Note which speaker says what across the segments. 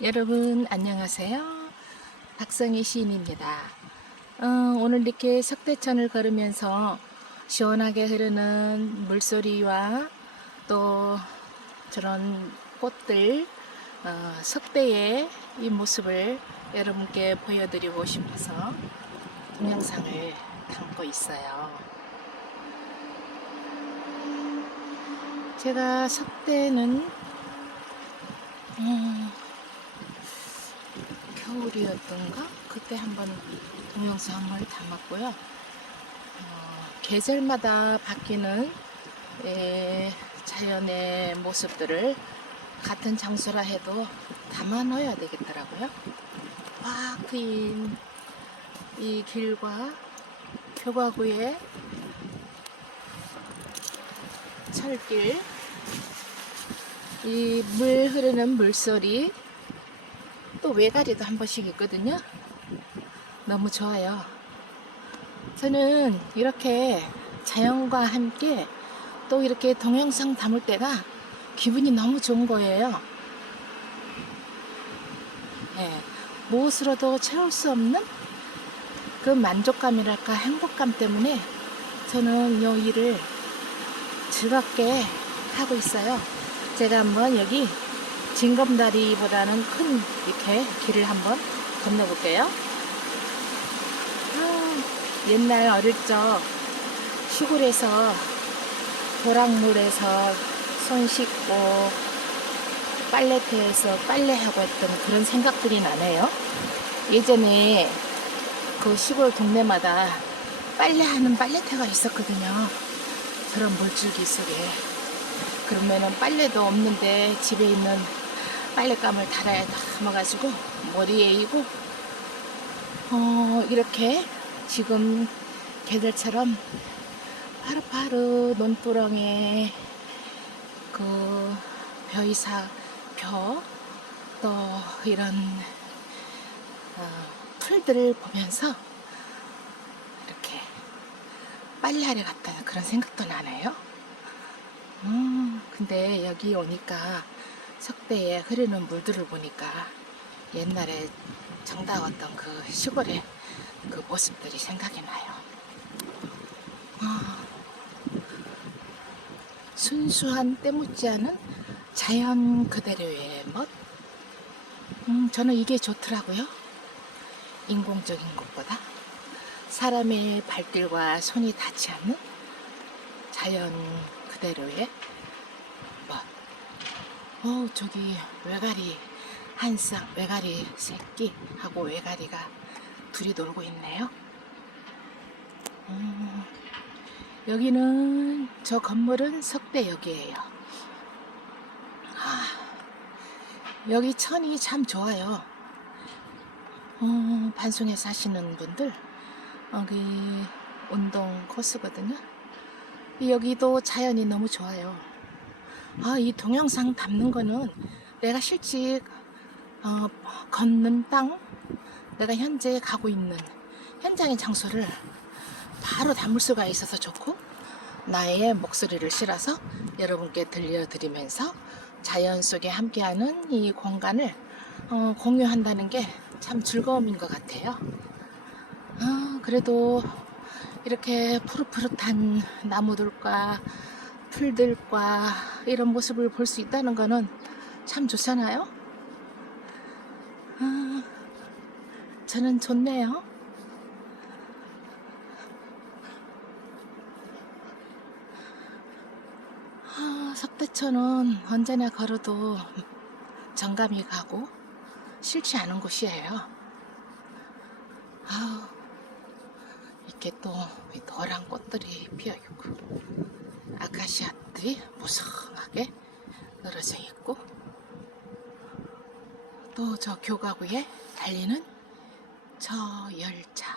Speaker 1: 여러분 안녕하세요. 박성희 시인입니다. 어, 오늘 이렇게 석대천을 걸으면서 시원하게 흐르는 물소리와 또 저런 꽃들 어, 석대의 이 모습을 여러분께 보여드리고 싶어서 동영상을 담고 있어요. 제가 석대는 음, 겨울이었던가 그때 한번 동영상을 담았고요. 어, 계절마다 바뀌는 에, 자연의 모습들을 같은 장소라 해도 담아 넣어야 되겠더라고요. 와 트인 이 길과 교과구의 철길 이 물 흐르는 물소리 또 외가리도 한 번씩 있거든요. 너무 좋아요. 저는 이렇게 자연과 함께 또 이렇게 동영상 담을 때가 기분이 너무 좋은 거예요. 예, 무엇으로도 채울 수 없는 그 만족감이랄까 행복감 때문에 저는 이 일을 즐겁게 하고 있어요. 제가 한번 여기 징검다리보다는 큰 이렇게 길을 한번 건너볼게요. 아, 옛날 어릴 적 시골에서 도랑물에서 손 씻고 빨래터에서 빨래하고 했던 그런 생각들이 나네요. 예전에 그 시골 동네마다 빨래하는 빨래터가 있었거든요. 저런 물줄기 속에. 그러면은 빨래도 없는데 집에 있는 빨랫감을 달아야 담아가지고 머리에 이고 어 이렇게 지금 개들처럼 파릇파릇 논두렁에 그 벼이사 벼 또 이런 어, 풀들을 보면서 이렇게 빨래하러 갔다는 그런 생각도 나네요. 음, 근데 여기 오니까 석대에 흐르는 물들을 보니까 옛날에 정다웠던 그 시골의 그 모습들이 생각이 나요. 아, 순수한 때묻지 않은 자연 그대로의 멋? 음, 저는 이게 좋더라고요. 인공적인 것보다 사람의 발길과 손이 닿지 않는 자연 그대로의 멋. 어, 저기 외가리 한 쌍, 외가리 새끼 하고 외가리가 둘이 놀고 있네요. 음, 여기는 저 건물은 석대역이에요. 아, 여기 천이 참 좋아요. 어, 반송에 사시는 분들 여기 운동 코스거든요. 여기도 자연이 너무 좋아요. 아, 이 동영상 담는 거는 내가 실제 어, 걷는 땅, 내가 현재 가고 있는 현장의 장소를 바로 담을 수가 있어서 좋고 나의 목소리를 실어서 여러분께 들려드리면서 자연 속에 함께하는 이 공간을 어, 공유한다는 게 참 즐거움인 것 같아요. 아, 그래도 이렇게 푸릇푸릇한 나무들과 풀들과 이런 모습을 볼 수 있다는 거는 참 좋잖아요. 아, 저는 좋네요. 아, 석대천은 언제나 걸어도 정감이 가고 싫지 않은 곳이에요. 아우, 이렇게 또이 노란 꽃들이 피어 있고 아카시아들이 무성하게 늘어져 있고 또 저 교가구에 달리는 저 열차.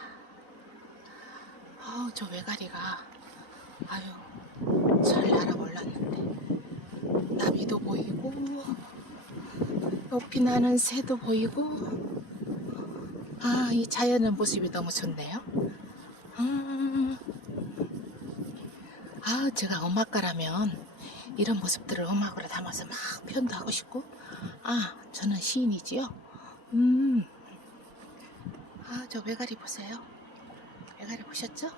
Speaker 1: 아우 저 외가리가 아유 잘 날아 몰랐는데. 나비도 보이고 높이 나는 새도 보이고. 아 이 자연의 모습이 너무 좋네요 아 제가 음악가라면 이런 모습들을 음악으로 담아서 막 표현도 하고 싶고 아 저는 시인이지요 음. 아 저 외가리 보세요 외가리 보셨죠?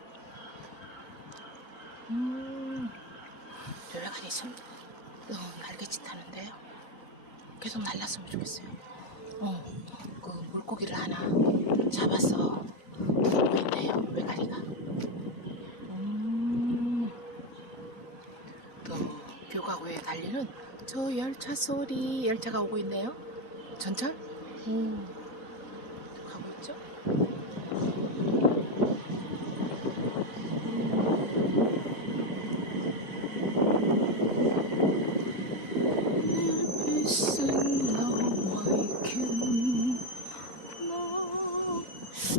Speaker 1: 음. 저 외가리 참 어, 날개짓 하는데요 계속 날랐으면 좋겠어요 어, 그 물고기를 하나 잡아서 들고 있네요 외가리가 음. 또 교과고에 달리는 저 열차 소리 열차가 오고 있네요 전철? 오 가고 있죠?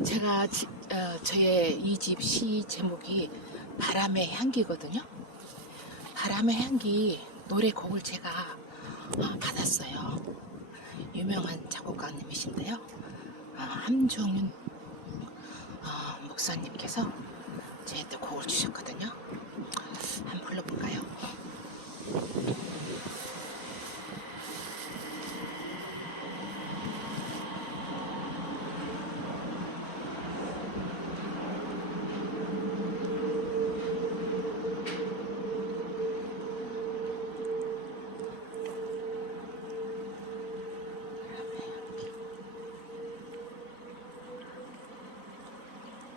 Speaker 1: 제가 지- 어, 저의 이 집 시 제목이 바람의 향기거든요. 바람의 향기 노래 곡을 제가 어, 받았어요. 유명한 작곡가님이신데요. 어, 함종윤 어, 목사님께서 저한테 곡을 주셨거든요. 한번 불러볼까요?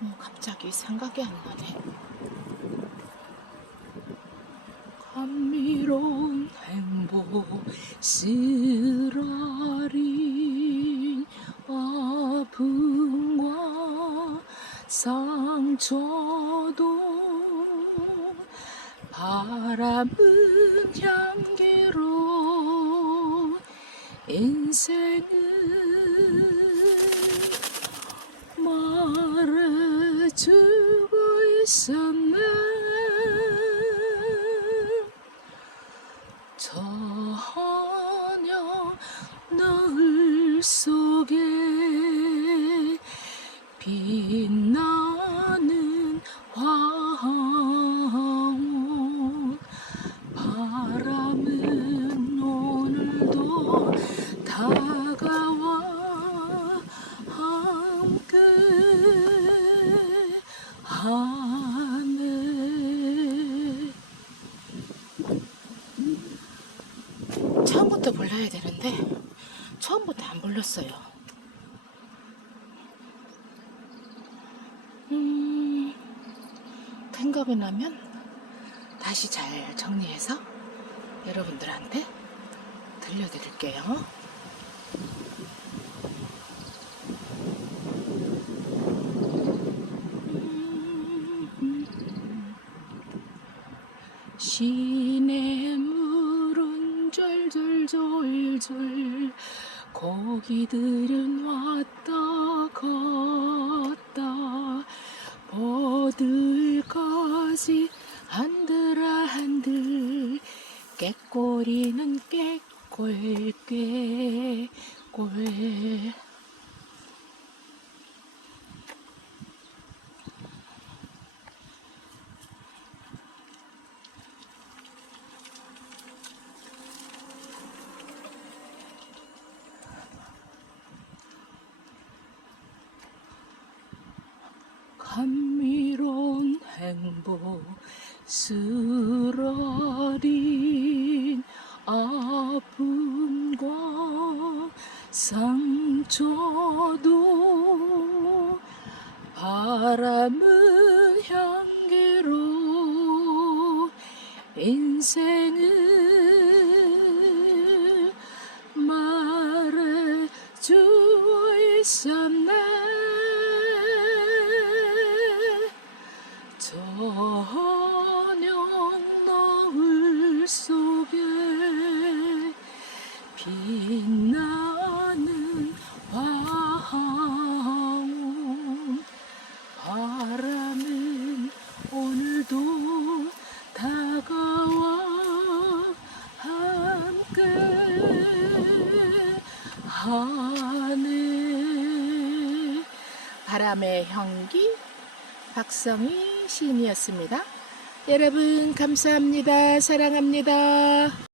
Speaker 1: 어, 갑자기 생각이 안 나네. 감미로운 행복 쓰라린 아픔과 상처도 바람은 향기로 인생은 주고 있었네. 전혀 노을 속 불렀어요 음 생각이 나면 다시 잘 정리해서 여러분들한테 들려드릴게요. 시냇물은 졸졸졸졸 고기들은 왔다 갔다. 버들까지 한들 아 한들 깨꼬리는 깨꼴 깨꼴 감미로운 행복 쓰라린 아픔과 상처도 바람은 향기로 인생을 말해주고 있 향기 박성희 시인이었습니다. 여러분 감사합니다. 사랑합니다.